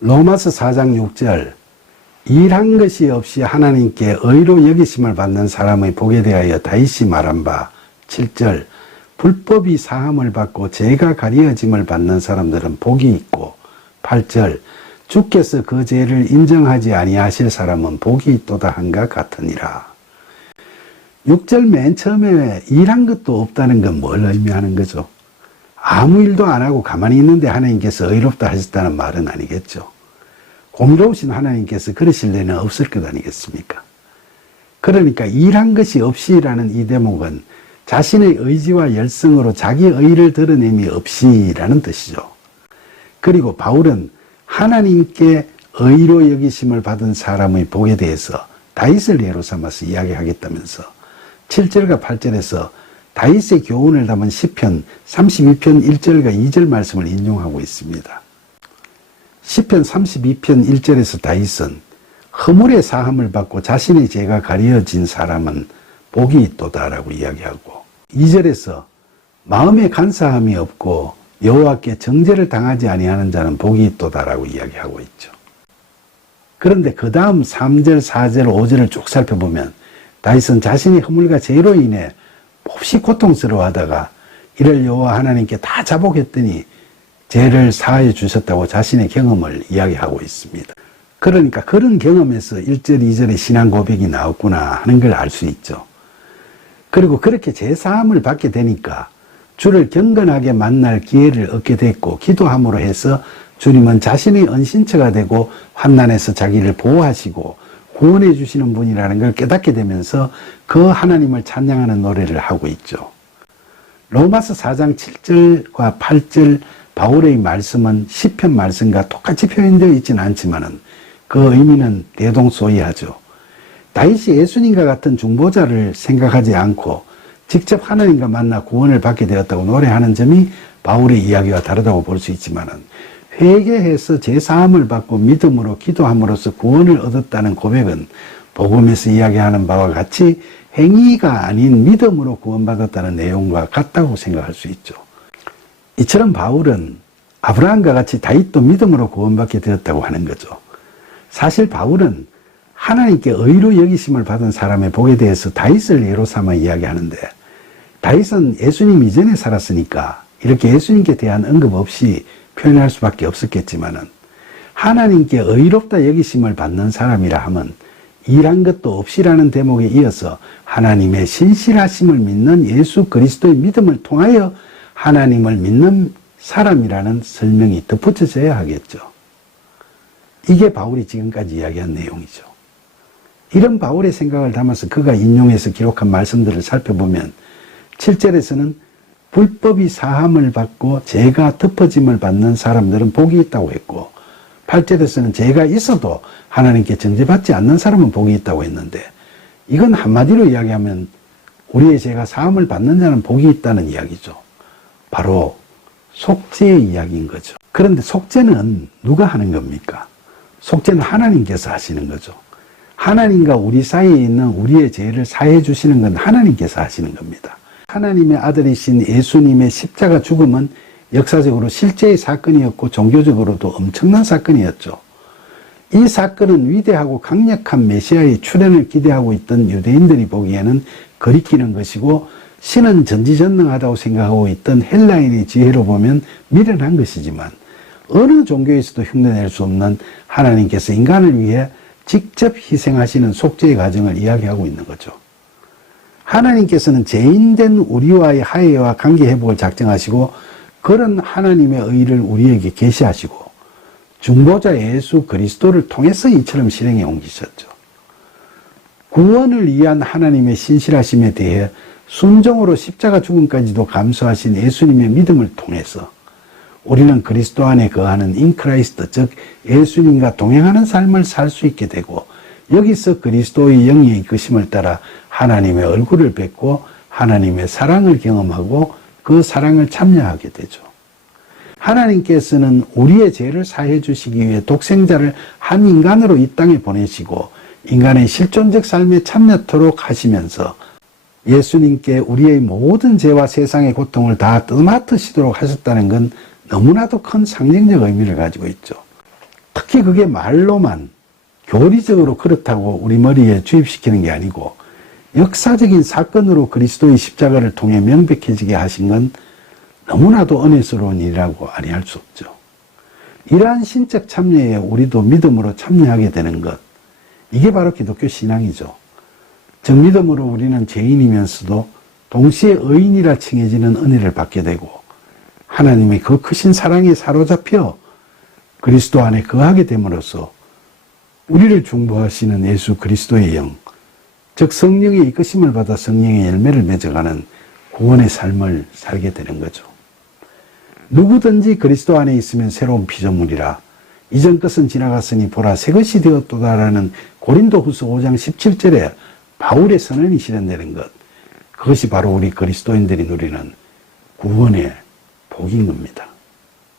로마서 4장 6절 일한 것이 없이 하나님께 의로 여기심을 받는 사람의 복에 대하여 다윗이 말한 바 7절 불법이 사함을 받고 죄가 가리어짐을 받는 사람들은 복이 있고 8절 주께서 그 죄를 인정하지 아니하실 사람은 복이 있도다 한가 같으니라. 6절 맨 처음에 일한 것도 없다는 건 뭘 의미하는 거죠? 아무 일도 안 하고 가만히 있는데 하나님께서 의롭다 하셨다는 말은 아니겠죠. 공의로우신 하나님께서 그러실 리는 없을 것 아니겠습니까? 그러니까 일한 것이 없이라는 이 대목은 자신의 의지와 열성으로 자기의 의를 드러냄이 없이라는 뜻이죠. 그리고 바울은 하나님께 의로 여기심을 받은 사람의 복에 대해서 다윗을 예로 삼아서 이야기하겠다면서 7절과 8절에서 다윗의 교훈을 담은 시편 32편 1절과 2절 말씀을 인용하고 있습니다. 시편 32편 1절에서 다윗은 허물의 사함을 받고 자신의 죄가 가려진 사람은 복이 있도다라고 이야기하고 2절에서 마음에 간사함이 없고 여호와께 정죄를 당하지 아니하는 자는 복이 있도다라고 이야기하고 있죠. 그런데 그 다음 3절, 4절, 5절을 쭉 살펴보면 다윗은 자신이 허물과 죄로 인해 몹시 고통스러워하다가 이를 여호와 하나님께 다 자복했더니 죄를 사하여 주셨다고 자신의 경험을 이야기하고 있습니다. 그러니까 그런 경험에서 1절, 2절의 신앙 고백이 나왔구나 하는 걸 알 수 있죠. 그리고 그렇게 죄 사함을 받게 되니까 주를 경건하게 만날 기회를 얻게 됐고 기도함으로 해서 주님은 자신의 은신처가 되고 환난에서 자기를 보호하시고 구원해 주시는 분이라는 걸 깨닫게 되면서 그 하나님을 찬양하는 노래를 하고 있죠. 로마서 4장 7절과 8절 바울의 말씀은 시편 말씀과 똑같이 표현되어 있지는 않지만 그 의미는 대동소이하죠. 다윗이 예수님과 같은 중보자를 생각하지 않고 직접 하나님과 만나 구원을 받게 되었다고 노래하는 점이 바울의 이야기와 다르다고 볼 수 있지만 회개해서 제사함을 받고 믿음으로 기도함으로써 구원을 얻었다는 고백은 복음에서 이야기하는 바와 같이 행위가 아닌 믿음으로 구원받았다는 내용과 같다고 생각할 수 있죠. 이처럼 바울은 아브라함과 같이 다윗도 믿음으로 구원받게 되었다고 하는 거죠. 사실 바울은 하나님께 의로 여기심을 받은 사람의 복에 대해서 다윗을 예로 삼아 이야기하는데 다윗은 예수님 이전에 살았으니까 이렇게 예수님께 대한 언급 없이 표현할 수밖에 없었겠지만은 하나님께 의롭다 여기심을 받는 사람이라 하면 일한 것도 없이라는 대목에 이어서 하나님의 신실하심을 믿는 예수 그리스도의 믿음을 통하여 하나님을 믿는 사람이라는 설명이 덧붙여져야 하겠죠. 이게 바울이 지금까지 이야기한 내용이죠. 이런 바울의 생각을 담아서 그가 인용해서 기록한 말씀들을 살펴보면 7절에서는 불법이 사함을 받고 죄가 덮어짐을 받는 사람들은 복이 있다고 했고 8절에서는 죄가 있어도 하나님께 정죄받지 않는 사람은 복이 있다고 했는데 이건 한마디로 이야기하면 우리의 죄가 사함을 받는 자는 복이 있다는 이야기죠. 바로 속죄의 이야기인 거죠. 그런데 속죄는 누가 하는 겁니까? 속죄는 하나님께서 하시는 거죠. 하나님과 우리 사이에 있는 우리의 죄를 사해 주시는 건 하나님께서 하시는 겁니다. 하나님의 아들이신 예수님의 십자가 죽음은 역사적으로 실제의 사건이었고 종교적으로도 엄청난 사건이었죠. 이 사건은 위대하고 강력한 메시아의 출현을 기대하고 있던 유대인들이 보기에는 거리끼는 것이고 신은 전지전능하다고 생각하고 있던 헬라인의 지혜로 보면 미련한 것이지만 어느 종교에서도 흉내낼 수 없는 하나님께서 인간을 위해 직접 희생하시는 속죄의 과정을 이야기하고 있는 거죠. 하나님께서는 죄인된 우리와의 화해와 관계회복을 작정하시고 그런 하나님의 의를 우리에게 계시하시고 중보자 예수 그리스도를 통해서 이처럼 실행에 옮기셨죠. 구원을 위한 하나님의 신실하심에 대해 순종으로 십자가 죽음까지도 감수하신 예수님의 믿음을 통해서 우리는 그리스도 안에 거하는 인크라이스트, 즉 예수님과 동행하는 삶을 살 수 있게 되고 여기서 그리스도의 영의 이끄심을 따라 하나님의 얼굴을 뵙고 하나님의 사랑을 경험하고 그 사랑을 참여하게 되죠. 하나님께서는 우리의 죄를 사해 주시기 위해 독생자를 한 인간으로 이 땅에 보내시고 인간의 실존적 삶에 참여토록 하시면서 예수님께 우리의 모든 죄와 세상의 고통을 다 떠맡으시도록 하셨다는 건 너무나도 큰 상징적 의미를 가지고 있죠. 특히 그게 말로만 교리적으로 그렇다고 우리 머리에 주입시키는 게 아니고 역사적인 사건으로 그리스도의 십자가를 통해 명백해지게 하신 건 너무나도 은혜스러운 일이라고 아니할 수 없죠. 이러한 신적 참여에 우리도 믿음으로 참여하게 되는 것, 이게 바로 기독교 신앙이죠. 정믿음으로 우리는 죄인이면서도 동시에 의인이라 칭해지는 은혜를 받게 되고 하나님의 그 크신 사랑에 사로잡혀 그리스도 안에 거하게 됨으로써 우리를 중보하시는 예수 그리스도의 영, 즉 성령의 이끄심을 받아 성령의 열매를 맺어가는 구원의 삶을 살게 되는 거죠. 누구든지 그리스도 안에 있으면 새로운 피조물이라 이전 것은 지나갔으니 보라 새 것이 되었도다라는 고린도후서 5장 17절에 바울의 선언이 실현되는 것, 그것이 바로 우리 그리스도인들이 누리는 구원의 복인 겁니다.